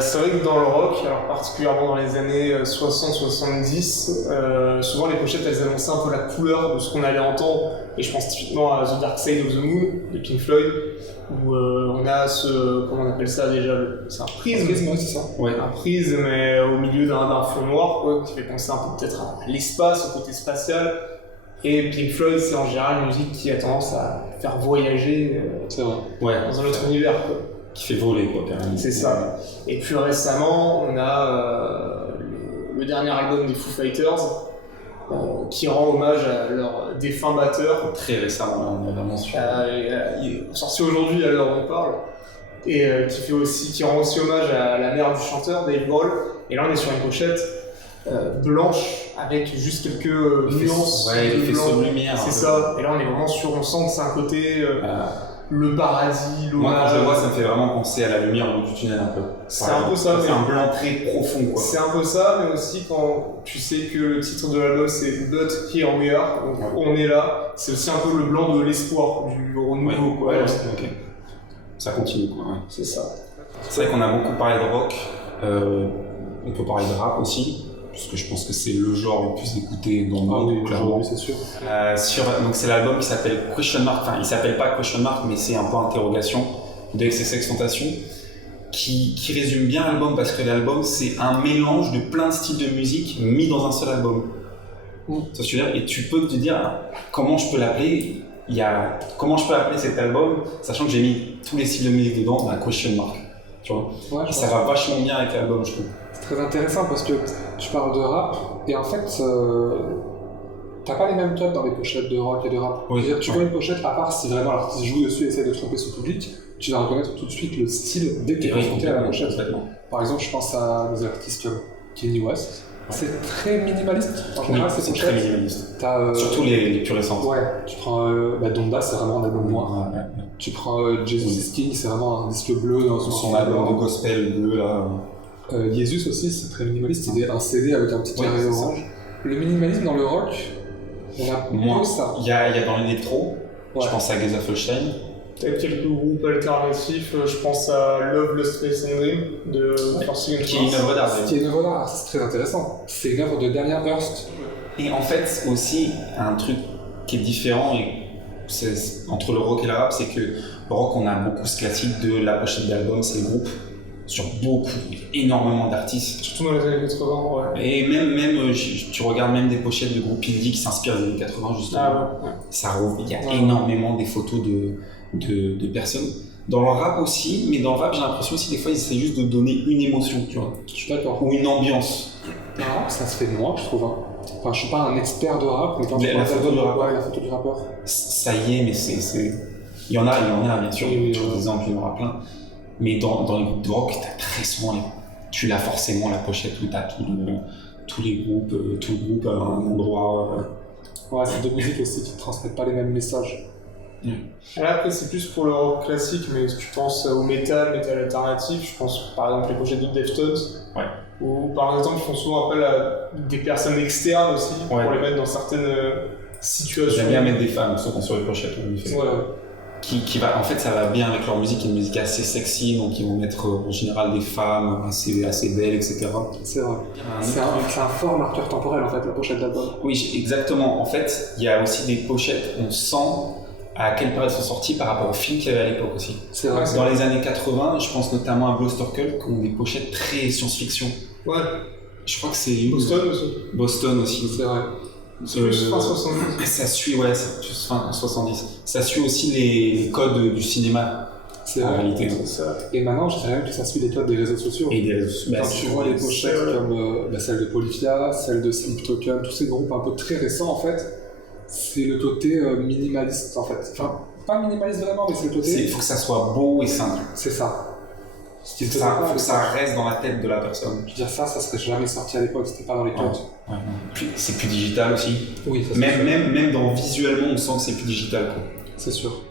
C'est vrai que dans le rock, alors particulièrement dans les années 60-70, souvent les pochettes elles annonçaient un peu la couleur de ce qu'on allait entendre. Et je pense typiquement à The Dark Side of the Moon de Pink Floyd, où on a ce. Comment on appelle ça déjà? C'est un prisme. Oui, c'est ça. Ouais. Un prisme, mais au milieu d'un fond noir, quoi, qui fait penser un peu peut-être à l'espace, au côté spatial. Et Pink Floyd, c'est en général une musique qui a tendance à faire voyager c'est vrai. Dans un autre univers, quoi. Qui fait voler, quoi, carrément. C'est ça. Et plus récemment, on a le dernier album des Foo Fighters qui rend hommage à leur défunt batteur. Très récemment, on a vraiment su. Il est sorti aujourd'hui à l'heure où on parle. Et qui rend aussi hommage à la mère du chanteur, Dave Grohl. Et là, on est sur une pochette blanche avec juste quelques nuances. Ouais, il fait son lumière. C'est ça. Et là, on est vraiment sur. On sent que c'est un côté. Le paradis, l'hommage. Moi, quand je le vois, ça me fait vraiment penser à la lumière au bout du tunnel un peu. C'est un peu ça. C'est un blanc très profond, quoi. C'est un peu ça, mais aussi quand tu sais que le titre de l'album c'est But Here We Are, donc on est là. C'est aussi un peu le blanc de l'espoir, du renouveau, quoi. Ouais, ok. Ça continue, quoi. Ouais. C'est ça. C'est vrai qu'on a beaucoup parlé de rock. On peut parler de rap aussi, puisque je pense que c'est le genre le plus écouté dans le monde, clairement. C'est sûr. Donc c'est l'album qui s'appelle Question Mark, enfin il s'appelle pas Question Mark, mais c'est un peu interrogation de XXXTentacion, qui résume bien l'album, parce que l'album c'est un mélange de plein de styles de musique mis dans un seul album. Ça, je veux dire, et tu peux te dire comment je peux l'appeler. Comment je peux appeler cet album, sachant que j'ai mis tous les styles de musique dedans, un Question Mark. Tu vois, ouais, ça va vachement bien avec l'album, je trouve. C'est très intéressant parce que tu parles de rap et en fait t'as pas les mêmes codes dans les pochettes de rock et de rap. Oui, tu vois une pochette, à part si vraiment l'artiste joue dessus et essaie de tromper son public, tu vas reconnaître tout de suite le style dès que tu es confronté à la pochette. Par exemple, je pense à des artistes comme Kanye West. C'est très minimaliste. En général, c'est très minimaliste. Surtout les plus récentes. Ouais, tu prends Donda, c'est vraiment un album noir. Ouais. Tu prends Jesus is King, c'est vraiment un disque bleu dans son album de gospel bleu là. Jesus aussi, c'est très minimaliste, c'est un CD avec un petit carré orange. Le minimalisme dans le rock, on a moins ça. Il y a dans l'électro, je pense à Gaza Folstein. T'as quelques groupes alternatifs, je pense à Love, Lost Space and Dream de Forcing qui est une œuvre d'art. Qui est une œuvre d'art, c'est très intéressant. C'est une œuvre de Damien Hirst. Et en fait, aussi, un truc qui est différent entre le rock et le rap, c'est que le rock, on a beaucoup ce classique de la pochette d'album, c'est le groupe. Sur énormément d'artistes. Surtout dans les années 80, ouais. Et même tu regardes même des pochettes de groupes indie qui s'inspirent des années 80, justement. Ça rouvre, il y a énormément des photos de personnes. Dans le rap aussi, mais dans le rap, j'ai l'impression aussi des fois, ils essaient juste de donner une émotion, tu vois. Je suis d'accord. Ou une ambiance. Ah, ça se fait de moi, je trouve. Enfin, je suis pas un expert de rap, mais quand la photo du rappeur. La photo du rappeur. Ça y est, mais c'est... Il y en a, bien sûr. Oui, des exemples, il y en aura plein. Mais dans les groupes de rock, très souvent, tu l'as forcément la pochette où t'as tous les groupes, tout le groupe à un endroit. Ouais, c'est de musique aussi qui ne transmettent pas les mêmes messages. Là, après, c'est plus pour le rock classique, mais si tu penses au métal alternatif, je pense par exemple les pochettes de Deftones. Ouais. Ou par exemple, ils font souvent appel à des personnes externes aussi pour les mettre dans certaines situations. J'aime bien mettre des femmes sur les pochettes. Qui va, en fait, ça va bien avec leur musique, une musique assez sexy, donc ils vont mettre en général des femmes assez belles, etc. C'est vrai. C'est un fort marqueur temporel en fait, la pochette d'album. Oui, exactement. En fait, il y a aussi des pochettes, on sent à quelle période elles sont sorties par rapport au film qu'il y avait à l'époque aussi. C'est vrai. Dans les années 80, je pense notamment à Blowstorkel, qui ont des pochettes très science-fiction. Ouais. Je crois que c'est Boston aussi. Boston aussi, c'est vrai. Plus fin 70. Ça suit, c'est plus fin 70. Ça suit aussi les codes du cinéma. C'est en réalité. Ça. Et maintenant, je dirais même que ça suit les codes des réseaux sociaux. Et des réseaux sociaux. Quand tu vois les pochettes comme celle de Polyphia, celle de Sleep Token, tous ces groupes un peu très récents en fait, c'est le côté minimaliste en fait. Enfin, pas minimaliste vraiment, mais c'est le côté. Il faut que ça soit beau et simple. C'est ça. Il faut que ça reste dans la tête de la personne. Je veux dire, ça serait jamais sorti à l'époque, c'était pas dans les codes. C'est plus digital aussi. Oui, même visuellement, on sent que c'est plus digital, quoi. C'est sûr.